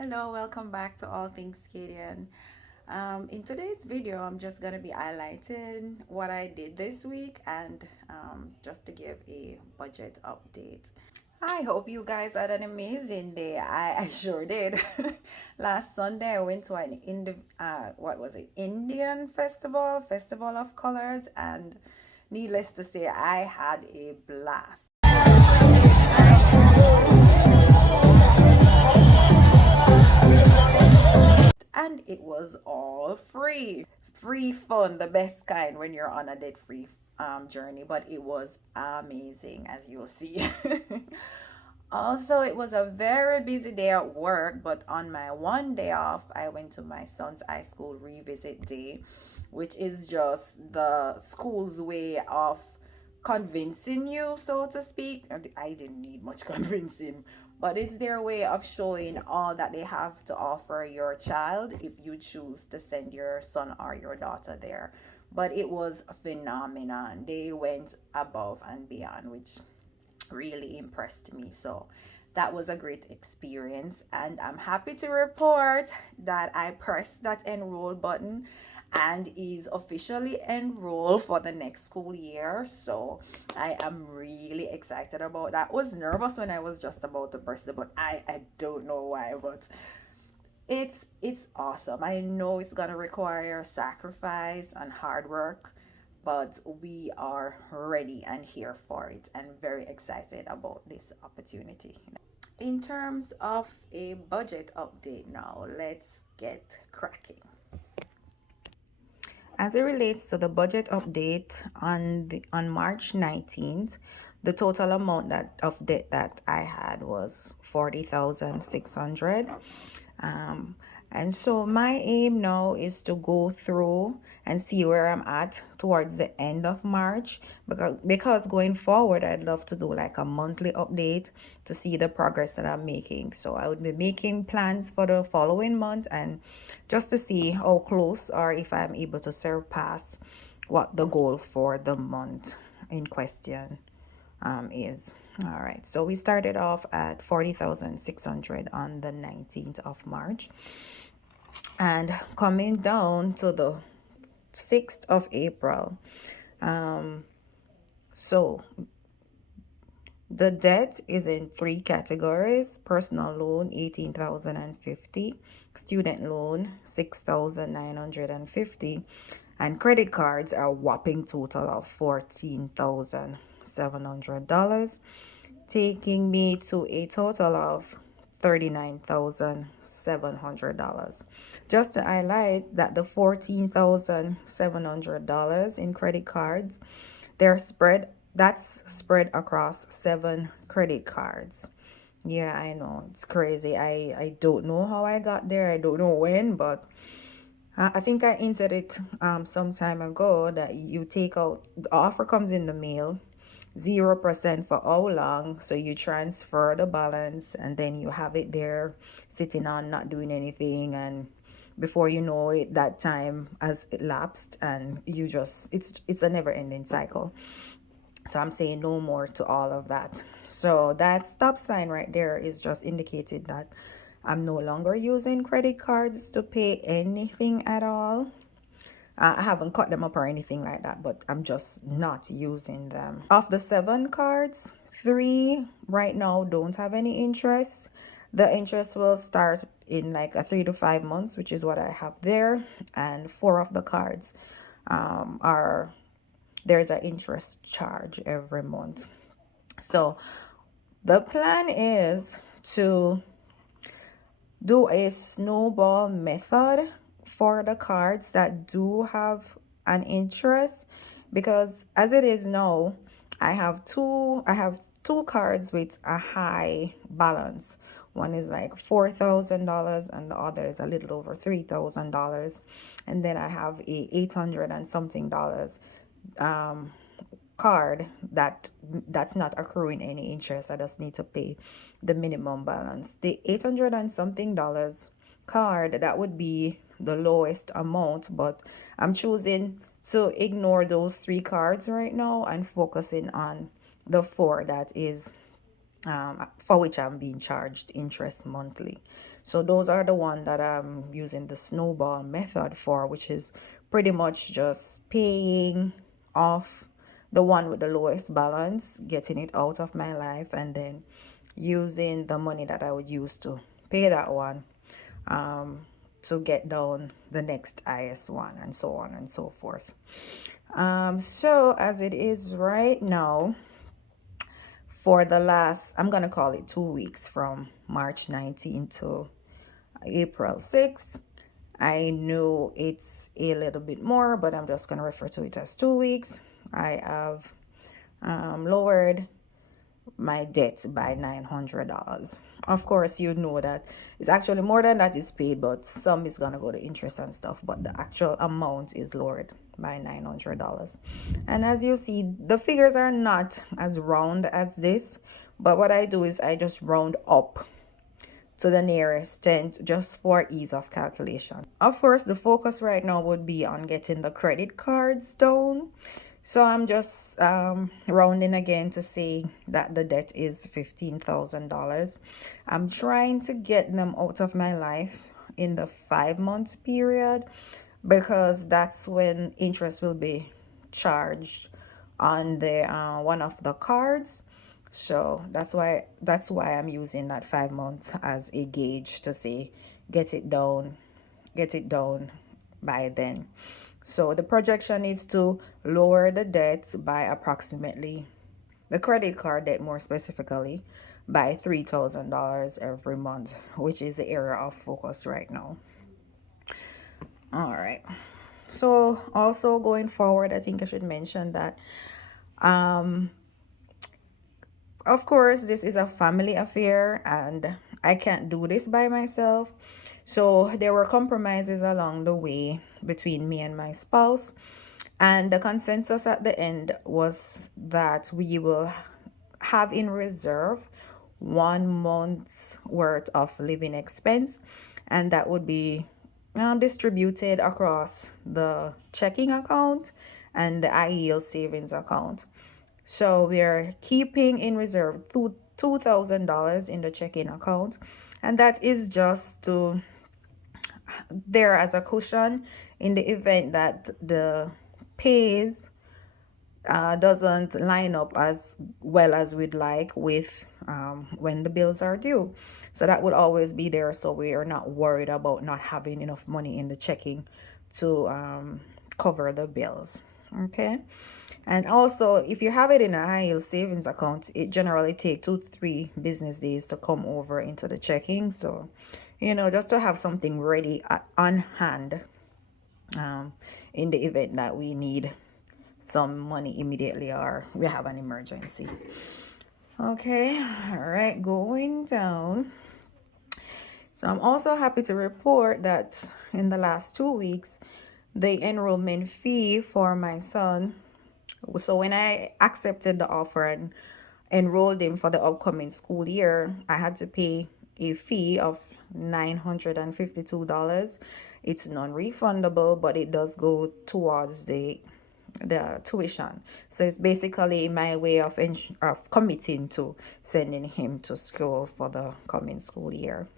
Hello, welcome back to All Things Canadian. In today's video, I'm just going to be highlighting what I did this week and just to give a budget update. I hope you guys had an amazing day. I sure did. Last Sunday, I went to an what was it? Indian Festival of Colors, and needless to say, I had a blast. And it was all free fun, the best kind when you're on a debt free journey, but it was amazing, as you'll see. Also, it was a very busy day at work, but on my one day off, I went to my son's high school revisit day, which is just the school's way of convincing you, so to speak. I didn't need much convincing, but it's their way of showing all that they have to offer your child if you choose to send your son or your daughter there. But it was a phenomenon. They went above and beyond, which really impressed me. So that was a great experience, and I'm happy to report that I pressed that enroll button and is officially enrolled for the next school year. So I am really excited about that. I was nervous when I was just about to press the button. I don't know why, but it's awesome. I know it's gonna require sacrifice and hard work, but we are ready and here for it and very excited about this opportunity. In terms of a budget update now, let's get cracking. As it relates to the budget update on March 19th, the total amount of debt that I had was 40,600. Um, and so my aim now is to go through and see where I'm at towards the end of March, because going forward I'd love to do like a monthly update to see the progress that I'm making. So I would be making plans for the following month and just to see how close or if I'm able to surpass what the goal for the month in question is. All right, so we started off at 40,600 on the 19th of March, and coming down to the 6th of April. So the debt is in three categories: personal loan 18,050, student loan 6,950, and credit cards are a whopping total of $14,700, taking me to a total of $39,700. Just to highlight that the $14,700 in credit cards, that's spread across 7 credit cards. Yeah, I know, it's crazy. I don't know how I got there. I don't know when, but I think I entered it some time ago that you take out, the offer comes in the mail, 0% for how long, so you transfer the balance and then you have it there sitting on not doing anything, and before you know it, that time has elapsed and it's a never-ending cycle. So I'm saying no more to all of that. So that stop sign right there is just indicated that I'm no longer using credit cards to pay anything at all. I haven't cut them up or anything like that, but I'm just not using them. Of the 7 cards, 3 right now don't have any interest. The interest will start in like a 3 to 5 months, which is what I have there. And 4 of the cards are there's an interest charge every month. So the plan is to do a snowball method for the cards that do have an interest, because as it is now, I have two cards with a high balance. One is like $4,000 and the other is a little over $3,000, and then I have a 800 and something dollars card that's not accruing any interest. I just need to pay the minimum balance. The 800 and something dollars card, that would be the lowest amount, but I'm choosing to ignore those 3 cards right now and focusing on the 4 that is for which I'm being charged interest monthly. So those are the one that I'm using the snowball method for, which is pretty much just paying off the one with the lowest balance, getting it out of my life, and then using the money that I would use to pay that one um, to get down the next highest one, and so on and so forth. So as it is right now, for the last, I'm gonna call it 2 weeks, from March 19th to April 6th. I know it's a little bit more, but I'm just gonna refer to it as 2 weeks. I have lowered my debt by $900. Of course, you know that it's actually more than that is paid, but some is gonna go to interest and stuff, but the actual amount is lowered by $900. And as you see, the figures are not as round as this, but what I do is I just round up to the nearest tenth just for ease of calculation. Of course, the focus right now would be on getting the credit cards down. So I'm just rounding again to say that the debt is $15,000. I'm trying to get them out of my life in the 5 month period, because that's when interest will be charged on the one of the cards. So that's why I'm using that 5 months as a gauge to say get it down, get it down by then. So the projection is to lower the debt by approximately, the credit card debt more specifically, by $3,000 every month, which is the area of focus right now. All right. So also going forward, I think I should mention that um of course, this is a family affair and I can't do this by myself. So there were compromises along the way between me and my spouse. And the consensus at the end was that we will have in reserve 1 month's worth of living expense, and that would be distributed across the checking account and the high yield savings account. So we're keeping in reserve $2,000 in the checking account, and that is just to there as a cushion in the event that the pays doesn't line up as well as we'd like with when the bills are due. So that would always be there, so we are not worried about not having enough money in the checking to cover the bills. Okay. And also, if you have it in a high yield savings account, it generally takes 2 to 3 business days to come over into the checking. So, just to have something ready on hand in the event that we need some money immediately or we have an emergency. Okay, all right, going down. So I'm also happy to report that in the last 2 weeks, the enrollment fee for my son, so when I accepted the offer and enrolled him for the upcoming school year, I had to pay a fee of $952. It's non-refundable, but it does go towards the tuition. So it's basically my way of committing to sending him to school for the coming school year.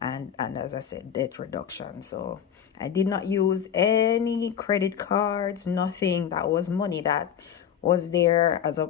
And as I said, debt reduction. So I did not use any credit cards, nothing. That was money that was there as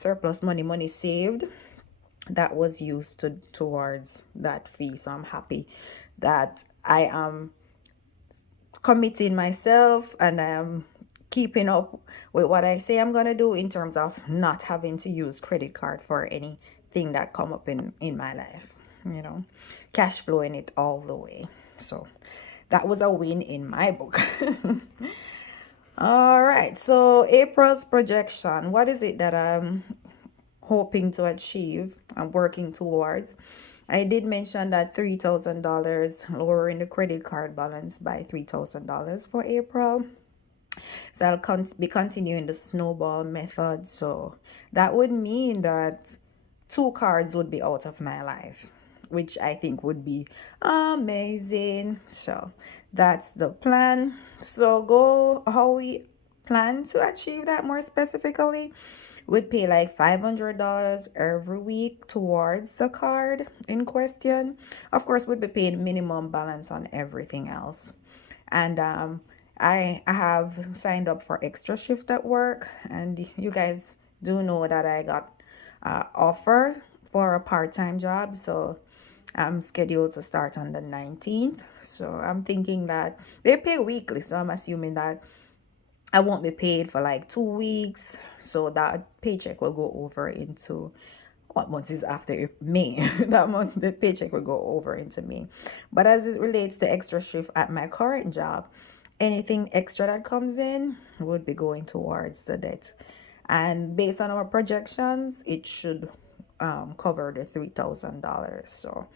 surplus money saved that was used towards that fee. So I'm happy that I am committing myself and I am keeping up with what I say I'm gonna do in terms of not having to use credit card for anything that come up in my life, cash flowing it all the way. So that was a win in my book. All right, so April's projection, what is it that I'm hoping to achieve and working towards? I did mention that $3,000, lowering the credit card balance by $3,000 for April. So I'll be continuing the snowball method. So that would mean that 2 cards would be out of my life, which I think would be amazing. So that's the plan. So how we plan to achieve that more specifically. would pay like $500 every week towards the card in question. Of course, we'd be paying minimum balance on everything else. And I have signed up for extra shift at work, and you guys do know that I got offer for a part-time job, so I'm scheduled to start on the 19th. So I'm thinking that they pay weekly, so I'm assuming that I won't be paid for like 2 weeks, so that paycheck will go over into what month is after May. That month the paycheck will go over into May. But as it relates to extra shift at my current job, anything extra that comes in would be going towards the debt. And based on our projections, it should cover the $3,000. So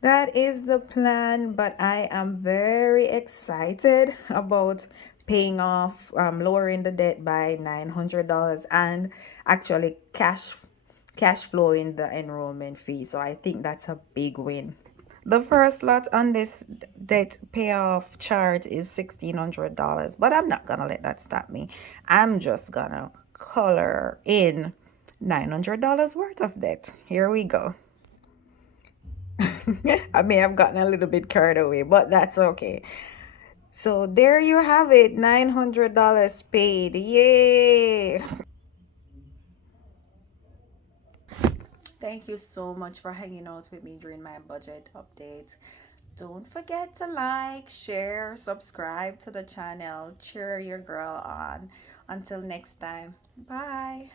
that is the plan, but I am very excited about paying off, lowering the debt by $900 and actually cash flowing the enrollment fee. So I think that's a big win. The first lot on this debt payoff chart is $1,600, but I'm not gonna let that stop me. I'm just gonna color in $900 worth of debt. Here we go. I may have gotten a little bit carried away, but that's okay. So there you have it, $900 paid. Yay! Thank you so much for hanging out with me during my budget update. Don't forget to like, share, subscribe to the channel. Cheer your girl on. Until next time, bye.